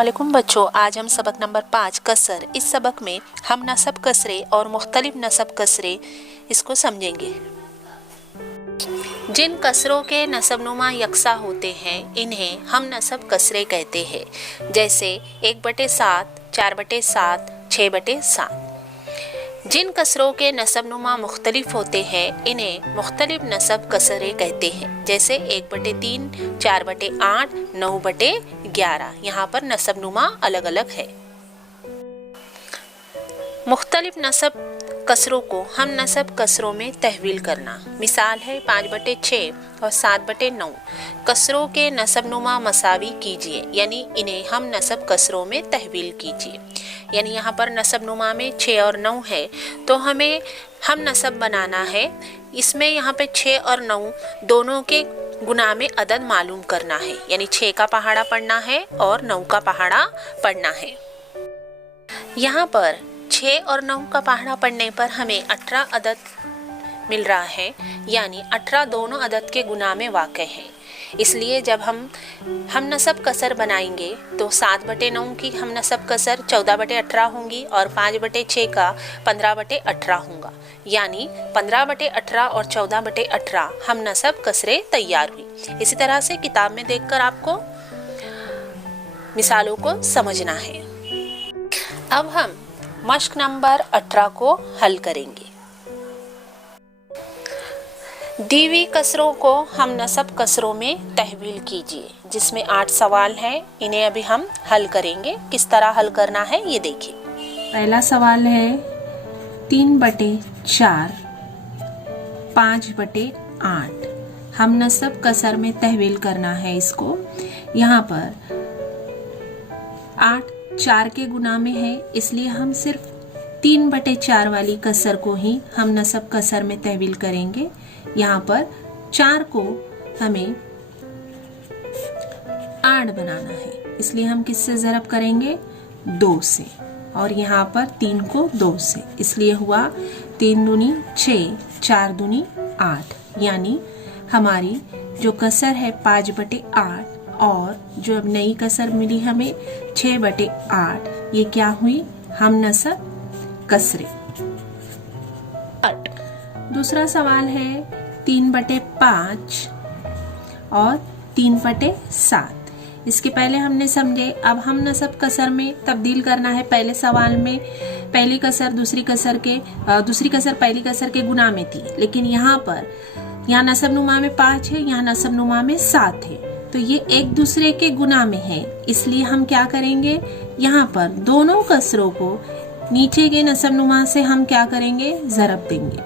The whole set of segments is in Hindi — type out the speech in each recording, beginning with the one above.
अस्सलामुअलैकुम बच्चों, आज हम सबक नंबर 5 कसर। इस सबक में हम नसब कसरे और मुख्तलिफ नसब कसरे इसको समझेंगे। जिन कसरों के नसबनुमा यकसा होते हैं इन्हें हम नसब कसरे कहते हैं, जैसे 1/7, 4/7, 6/7। जिन कसरों के नसबनुमा मुख्तलिफ होते हैं इन्हें मुख्तलिफ नसब कसरे कहते हैं, जैसे 1/3, 4/8, 9/11। यहाँ पर नसबनुमा अलग अलग है। मुख्तलिफ नसब कसरों को हम नसब कसरों में तहवील करना। मिसाल है 5/6 और 7/9। कसरों के नसबनुमा मसावी कीजिए, यानी इन्हें हम नसब कसरों में तहवील कीजिए। यानी यहाँ पर नसबनुमा में 6 और 9 है तो हमें हम नसब बनाना है। इसमें यहाँ पे 6 और 9 दोनों के गुना में अदद मालूम करना है, यानी 6 का पहाड़ा पढ़ना है और 9 का पहाड़ा पढ़ना है। यहाँ पर 6 और 9 का पहाड़ा पढ़ने पर हमें 18 अदद मिल रहा है, यानी 18 दोनों अदद के गुना में वाक़ है। इसलिए जब हम नसब कसर बनाएंगे तो 7/9 की हम नसब कसर 14/18 होंगी और 5/6 का 15/18 होगा, यानी 15/18 और 14/18 हम नसब कसरे तैयार हुई। इसी तरह से किताब में देखकर आपको मिसालों को समझना है। अब हम मश्क नंबर 18 को हल करेंगे। दी हुई कसरों को हम नसब कसरों में तहवील कीजिए, जिसमें 8 सवाल हैं। इन्हें अभी हम हल करेंगे। किस तरह हल करना है ये देखिए। पहला सवाल है 3/4, 5/8। हम नसब कसर में तहवील करना है इसको। यहाँ पर 8 4 के गुना में है, इसलिए हम सिर्फ 3/4 वाली कसर को ही हम नसब कसर में तहवील करेंगे। यहाँ पर 4 को हमें 8 बनाना है, इसलिए हम किससे ज़रब करेंगे? 2 से। और यहाँ पर 3 को 2 से, इसलिए हुआ 3 दूनी 6, 4 दूनी 8। यानी हमारी जो कसर है 5/8 और जो अब नई कसर मिली हमें 6/8, ये क्या हुई? हम नसब कसरे। दूसरा सवाल है 3/5 और 3/7। इसके पहले हमने समझे, अब हम नसब कसर में तब्दील करना है। पहले सवाल में पहली कसर दूसरी कसर पहली कसर के गुना में थी, लेकिन यहाँ नसबनुमा में 5 है, यहाँ नसबनुमा में 7 है, तो ये एक दूसरे के गुना में है। इसलिए हम क्या करेंगे? यहाँ पर दोनों कसरों को नीचे के नसबनुमा से हम क्या करेंगे? ज़रब देंगे।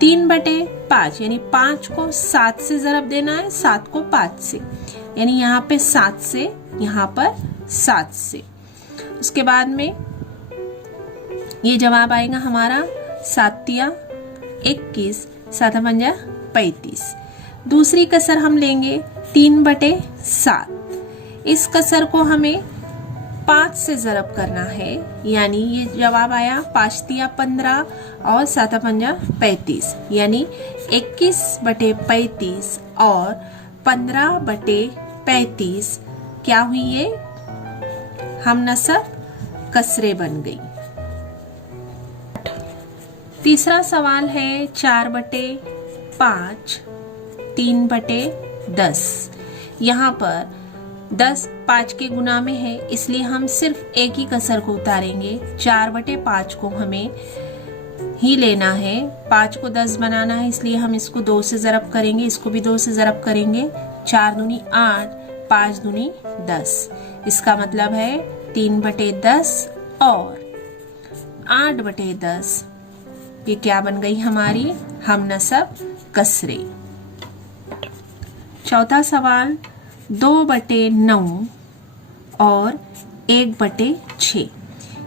3/5 यानी 5 को 7 से ज़रब देना है, 7 को 5 से, यानी यहाँ पे 7 से, यहाँ पर 7 से। उसके बाद में ये जवाब आएगा हमारा 7×3 21, 7×5 35। दूसरी कसर हम लेंगे 3/7। इस कसर को हमें 5 से ज़रब करना है, यानी ये जवाब आया 5×3 15 और 7×5 35, यानी 21/35 और 15/35 क्या हुई? ये हम नसब कसरे बन गई। तीसरा सवाल है 4/5, 3/10। यहाँ पर 10 5 के गुना में है, इसलिए हम सिर्फ एक ही कसर को उतारेंगे। 4/5 को हमें ही लेना है, 5 को 10 बनाना है, इसलिए हम इसको 2 से ज़रब करेंगे, इसको भी 2 से ज़रब करेंगे। 4 दूनी 8, 5 दूनी 10। इसका मतलब है 3/10 और 8/10। ये क्या बन गई हमारी? हम नसब कसरे। चौथा सवाल 2/9 और 1/6।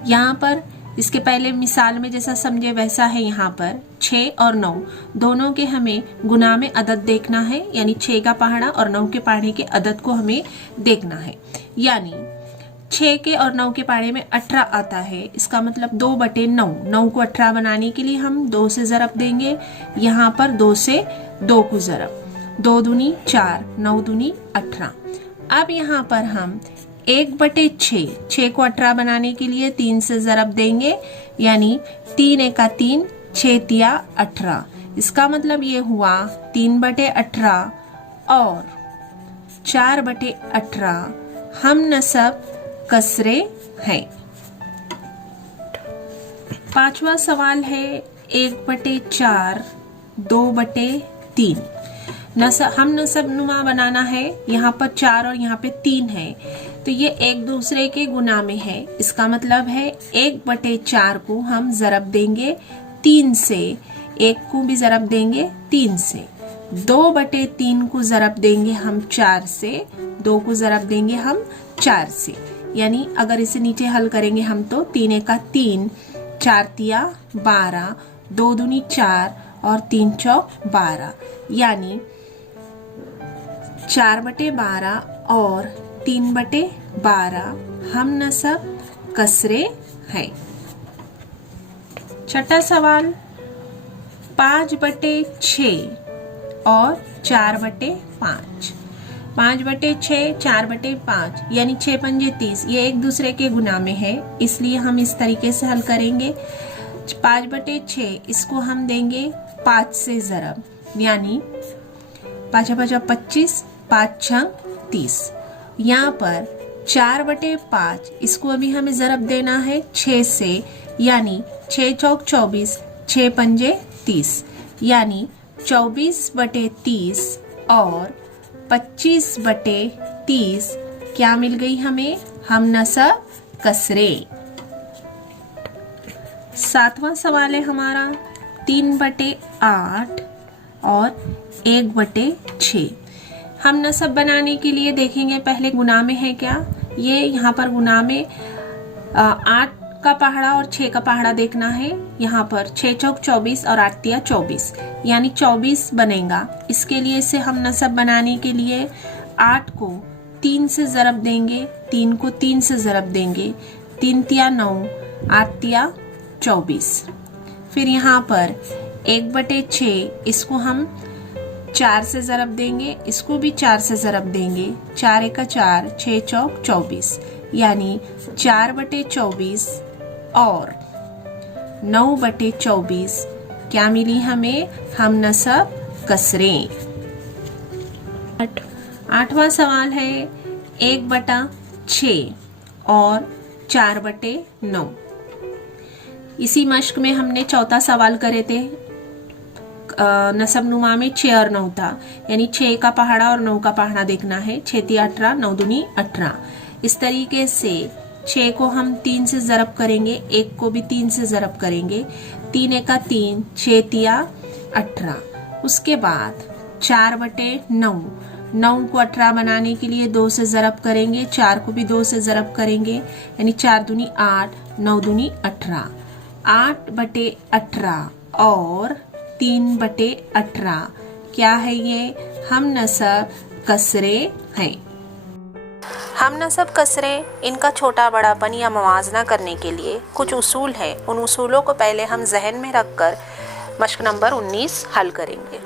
यहाँ पर इसके पहले मिसाल में जैसा समझे वैसा है। यहाँ पर 6 और 9 दोनों के हमें गुना में अदद देखना है, यानी 6 का पहाड़ा और 9 के पहाड़े के अदद को हमें देखना है। यानी 6 के और 9 के पहाड़े में 18 आता है, इसका मतलब 2/9। 9 को 18 बनाने के लिए हम 2 से ज़रब देंगे। यहाँ पर 2 से 2 को ज़रब, 2 दूनी 4, 9 दूनी 18। अब यहाँ पर हम 1/6, 6 को 18 बनाने के लिए 3 से ज़रब देंगे, यानी 3 एका 3, 6 तिया 18। इसका मतलब ये हुआ 3/18 और 4/18 हम नसब कसरे हैं। पांचवा सवाल है 1/4, 2/3। हम नसब नुमा बनाना है। यहाँ पर 4 और यहाँ पे 3 है, तो ये एक दूसरे के गुना में है। इसका मतलब है 1/4 को हम ज़रब देंगे 3 से, 1 को भी ज़रब देंगे 3 से, 2/3 को ज़रब देंगे हम 4 से, 2 को ज़रब देंगे हम 4 से। यानी अगर इसे नीचे हल करेंगे हम तो 3 एका 3, 4 तिया 12, 2 दूनी 4 और 3 चौक 12, यानी 4/12 और 3/12 हम नसब कसरे हैं। छठा सवाल 5/6 और 4/5। 5/6, 4/5 यानी 6 पंजे 30, ये एक दूसरे के गुना में है, इसलिए हम इस तरीके से हल करेंगे। 5/6 इसको हम देंगे 5 से ज़रब, यानी 5 5 25, 5 6 30। यहाँ पर 4/5 इसको अभी हमें ज़रब देना है 6 से, यानी 6 चौक 24, 6 पंजे 30, यानी 24/30 और 25/30 क्या मिल गई हमें, हम नसब कसरे। सातवां सवाल है हमारा 3/8 और 1/6। हम नसब बनाने के लिए देखेंगे पहले गुना में है क्या। ये यहाँ पर गुना में 8 का पहाड़ा और 6 का पहाड़ा देखना है। यहाँ पर 6 चौक 24 और 8 तिया 24, यानी 24 बनेगा। इसके लिए इसे हम नसब बनाने के लिए 8 को 3 से ज़रब देंगे, 3 को 3 से ज़रब देंगे, 3 तिया 9, 8 तिया 24। फिर यहाँ पर 1/6 इसको हम 4 से ज़रब देंगे, इसको भी 4 से ज़रब देंगे, 4 एका 4, 6 चौक 24, यानी 4/24 और 9/24 क्या मिली हमें, हम नसब कसरे। आठवां सवाल है 1/6 और 4/9। इसी मश्क में हमने चौथा सवाल करे थे। नसब नुमा में 6 और 9 था, यानी 6 का पहाड़ा और 9 का पहाड़ा देखना है। 6 तिया 18, 9 दूनी 18। इस तरीके से 6 को हम 3 से ज़रब करेंगे, 1 को भी 3 से ज़रब करेंगे, 3 एका 3, 6 तिया 18। उसके बाद 4/9, 9 को 18 बनाने के लिए 2 से ज़रब करेंगे, 4 को भी 2 से ज़रब करेंगे, यानी 4 दूनी 8, 9 दूनी 18। 8/18 और 3/18 क्या है ये, हम नसब कसरे हैं। हम नसब कसरे, इनका छोटा बड़ापन या मवाजना करने के लिए कुछ उसूल है। उन उसूलों को पहले हम जहन में रखकर मश्क नंबर 19 हल करेंगे।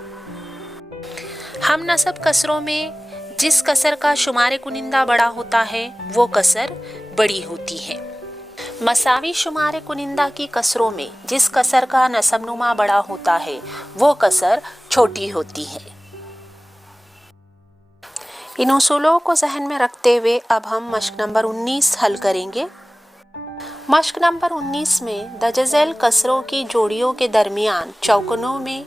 हम नसब कसरों में जिस कसर का शुमार कुनिंदा बड़ा होता है वो कसर बड़ी होती है। मसावी शुमार कुनिंदा की कसरों में जिस कसर का नसबनुमा बड़ा होता है वो कसर छोटी होती है। इन उसूलों को जहन में रखते हुए अब हम मश्क नंबर 19 हल करेंगे। मश्क नंबर 19 में दजज़ैल कसरों की जोड़ियों के दरमियान चौकोनों में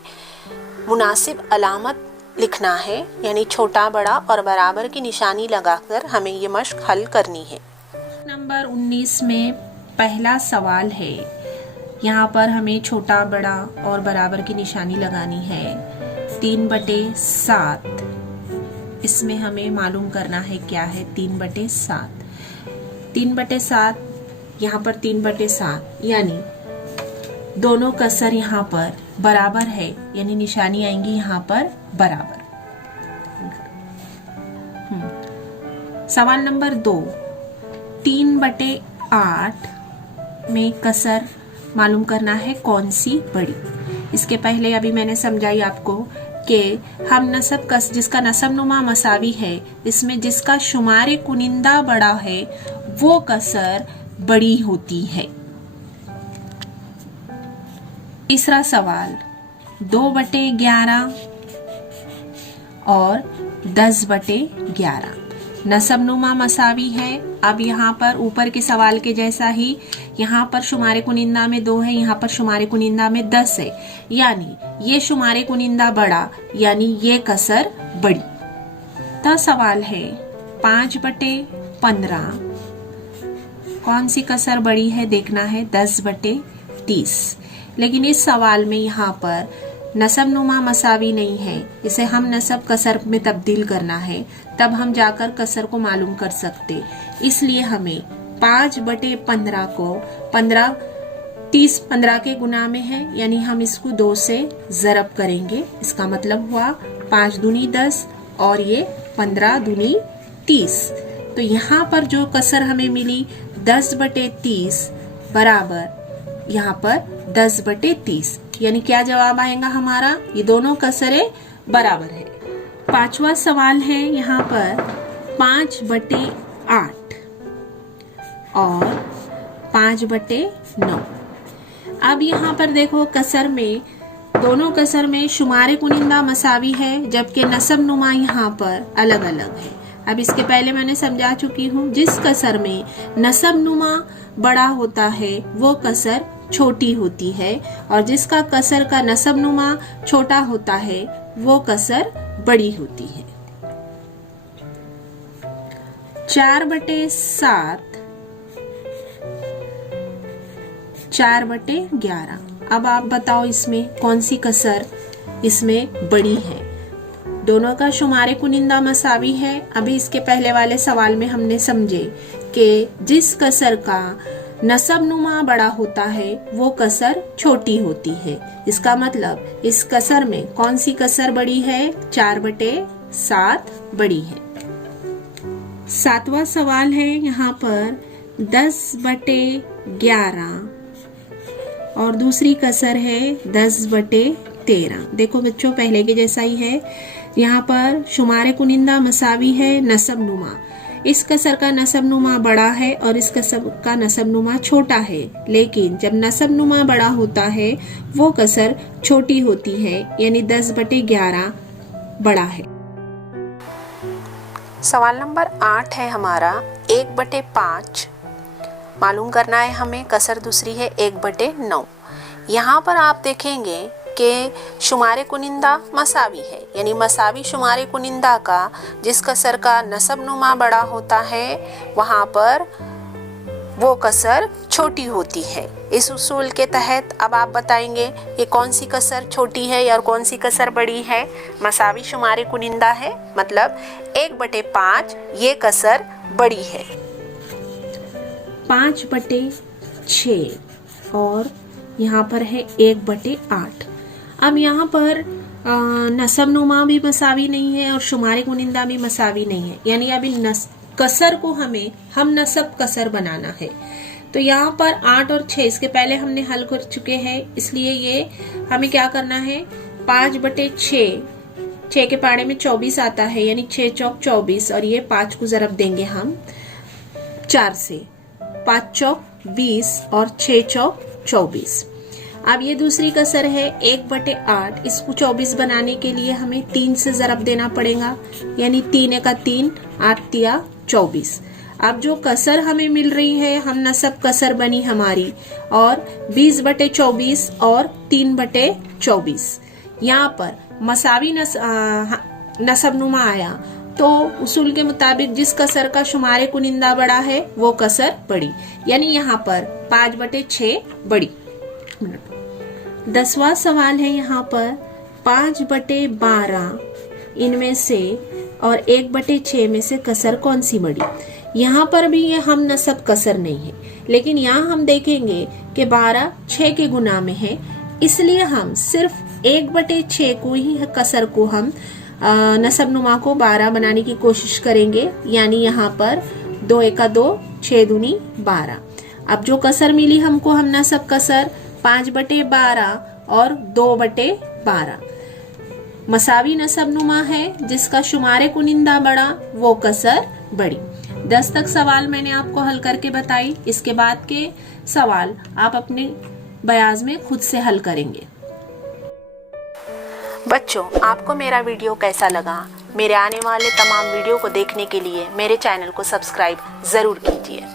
मुनासिब अलामत लिखना है, यानी छोटा बड़ा और बराबर की निशानी लगाकर हमें ये मश्क हल करनी है। नंबर 19 में पहला सवाल है, यहाँ पर हमें छोटा बड़ा और बराबर की निशानी लगानी है। 3/7 इसमें हमें मालूम करना है क्या है 3/7। 3/7 यहाँ पर 3/7, यानी दोनों कसर यहाँ पर बराबर है, यानी निशानी आएंगी यहाँ पर बराबर। सवाल नंबर 2, 3/8 में कसर मालूम करना है कौन सी बड़ी। इसके पहले अभी मैंने समझाई आपको कि हम नसब कस जिसका नसब नुमा मसावी है, इसमें जिसका शुमार कुनिंदा बड़ा है वो कसर बड़ी होती है। तीसरा सवाल 2/11 और 10/11 नसब नुमा मसावी है। अब यहाँ पर ऊपर के सवाल के जैसा ही यहाँ पर शुमारे कुनिंदा में 2 है, यहाँ पर शुमारे कुनिंदा में 10 है, यानी ये शुमारे कुनिंदा बड़ा यानी ये कसर बड़ी। तो सवाल है 5/15 कौन सी कसर बड़ी है देखना है, 10/30। लेकिन इस सवाल में यहाँ पर नसब नुमा मसावी नहीं है, इसे हम नसब कसर में तब्दील करना है, तब हम जाकर कसर को मालूम कर सकते। इसलिए हमें 5/15 को 15 के गुना में है, यानी हम इसको 2 से ज़रब करेंगे। इसका मतलब हुआ 5 दूनी 10 और ये 15 दूनी 30। तो यहाँ पर जो कसर हमें मिली 10/30 बराबर यहाँ पर 10/30, यानी क्या जवाब आएगा हमारा, ये दोनों कसरें बराबर है। 5वां सवाल है यहाँ पर 5/8 और 5/9। अब यहाँ पर देखो कसर में दोनों कसर में शुमारे कुनिंदा मसावी है, जबकि नसब नुमा यहाँ पर अलग अलग है। अब इसके पहले मैंने समझा चुकी हूँ, जिस कसर में नसब नुमा बड़ा होता है वो कसर छोटी होती है, और जिसका कसर का नसब नुमा छोटा होता है वो कसर बड़ी होती है। 4/7 4/11। अब आप बताओ इसमें कौन सी कसर इसमें बड़ी है। दोनों का शुमारे कुनिंदा मसावी है। अभी इसके पहले वाले सवाल में हमने समझे कि जिस कसर का नसब नुमा बड़ा होता है वो कसर छोटी होती है। इसका मतलब इस कसर में कौन सी कसर बड़ी है, 4/7 बड़ी है। 7वां सवाल है यहाँ पर 10/11 और दूसरी कसर है 10/13। देखो बच्चों पहले के जैसा ही है, यहाँ पर शुमारे कुनिंदा मसावी है नसब नुमा। इस कसर का नसब नुमा बड़ा है और इस कसर का नसब नुमा छोटा है, लेकिन जब नसब नुमा बड़ा होता है वो कसर छोटी होती है, यानी 10/11 बड़ा है। सवाल नंबर 8 है हमारा 1/5 मालूम करना है हमें। कसर दूसरी है 1/9। यहाँ पर आप देखेंगे कि शुमारे कुनिंदा मसावी है, यानी मसावी शुमारे कुनिंदा का जिस कसर का नसब नुमा बड़ा होता है वहाँ पर वो कसर छोटी होती है। इस उसूल के तहत अब आप बताएंगे ये कौन सी कसर छोटी है और कौन सी कसर बड़ी है। मसावी शुमारे कुनिंदा है, मतलब 1/5 ये कसर बड़ी है। 5/6 और यहाँ पर है 1/8। अब यहाँ पर नसब नुमा भी मसावी नहीं है और शुमारे कुनिंदा भी मसावी नहीं है, यानी अभी कसर को हमें हम नसब कसर बनाना है। तो यहाँ पर 8 और 6 इसके पहले हमने हल कर चुके हैं, इसलिए ये हमें क्या करना है 5/6, 6 के पाड़े में 24 आता है, यानी 6 चौक 24 और ये 5 को ज़रब देंगे हम 4 से, 5 चौक 20 और 6 चौक 24। अब ये दूसरी कसर है 1/8। इसको 24 बनाने के लिए हमें 3 से ज़रब देना पड़ेगा, यानी 3 का 3, 8 तिया 24। अब जो कसर हमें मिल रही है हम नसब कसर बनी हमारी, और 20/24 और 3/24। यहाँ पर मसावी नसब नुमा आया, तो उसूल के मुताबिक जिस कसर का शुमारे कुनिंदा बड़ा है वो कसर बड़ी, यानी यहाँ पर 5/6 बड़ी। 10वां सवाल है यहाँ पर 5/12 इनमें से और 1/6 में से कसर कौन सी बड़ी। यहाँ पर भी ये हम नसब कसर नहीं है, लेकिन यहाँ हम देखेंगे कि 12 6 के गुना में है, इसलिए हम सिर्फ 1/6 को ही कसर को हम नसब नुमा को 12 बनाने की कोशिश करेंगे, यानी यहाँ पर 2 1 2, 6 दूनी 12। अब जो कसर मिली हमको हम नसब कसर 5/12 और 2/12। मसावी नसबनुमा है जिसका शुमारे कुनिंदा बड़ा वो कसर बड़ी। 10 तक सवाल मैंने आपको हल करके बताई। इसके बाद के सवाल आप अपने बयाज में खुद से हल करेंगे। बच्चों, आपको मेरा वीडियो कैसा लगा? मेरे आने वाले तमाम वीडियो को देखने के लिए मेरे चैनल को सब्सक्राइब ज़रूर कीजिए।